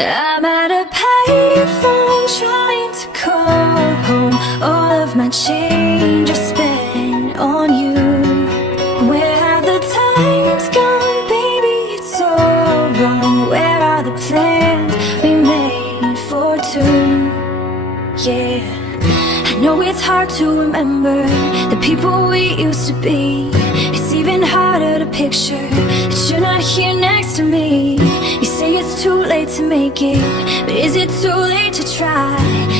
I'm at a payphone trying to call home. All of my change I spent on you. Where have the times gone, baby? It's all wrong. Where are the plans we made for two? Yeah, I know it's hard to remember the people we used to be. It's even harder to picture that you're not here next to me. You say it's too late to make it, but is it too late to try?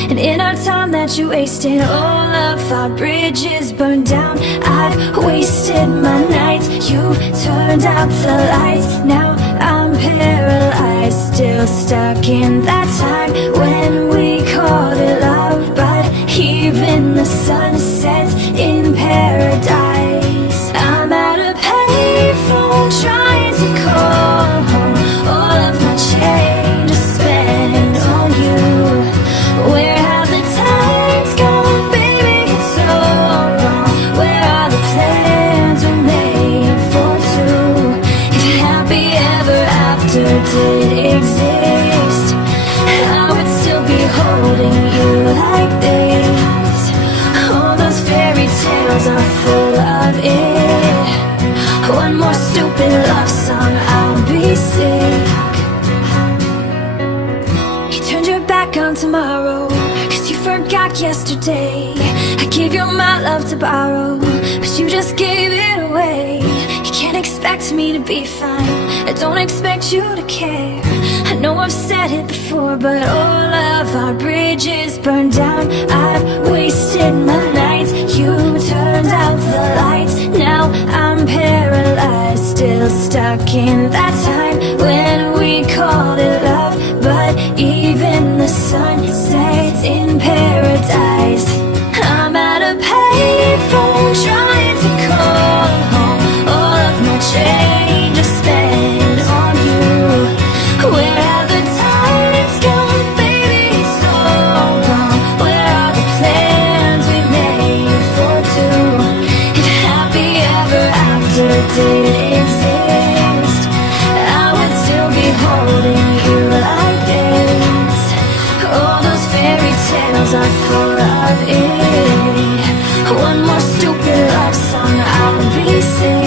And in our time that you wasted, all of our bridges burned down. I've wasted my nights, you turned out the lights. Now I'm paralyzed, still stuck in that time when we called it love. But even the sun sets in paradise. I'm at a payphone trying to call home. All of my change I spent on you. Where have the times gone, baby? It's so wrong. Where are the plans we made for two? If happy ever after did exist, I would still be holding you like this. All those fairy tales are full of it. One more stupid love song, I'll be sick. You turned your back on tomorrow, cause you forgot yesterday. I gave you my love to borrow, but you just gave it away. You can't expect me to be fine, I don't expect you to care. I know I've said it before, but all of our bridges burned down. I've wasted my nights, you turned out the lights. Now I'm paralyzed, still stuck in that time when we called it love. But even the sun sets in paradise. I'm at a payphone trying to call home. All of my change I spent on you. Where have the times gone, baby? It's all wrong. Where are the plans we made for two? If happy ever after did exist, I would still be holding you like this. All those fairy tales are full of it. One more stupid love song, I'll be sick.